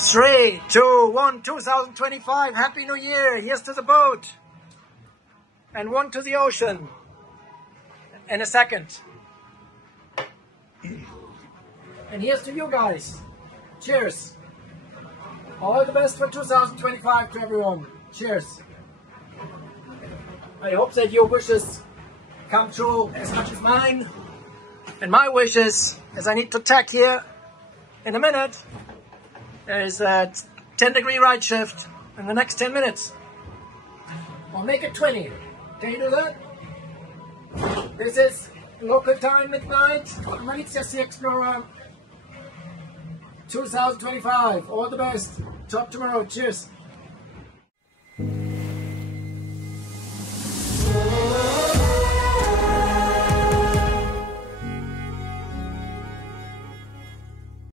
3, 2, 1, 2025. Happy New Year. Here's to the boat. And 1 to the ocean. In a second. And here's to you guys. Cheers. All the best for 2025 to everyone. Cheers. I hope that your wishes come true as much as mine. And my wishes, as I need to tack here in a minute, there's a 10-degree right shift in the next 10 minutes. I'll make it 20. Can you do that? This is local time, midnight. Malizia Sea Explorer 2025. All the best. Talk tomorrow. Cheers.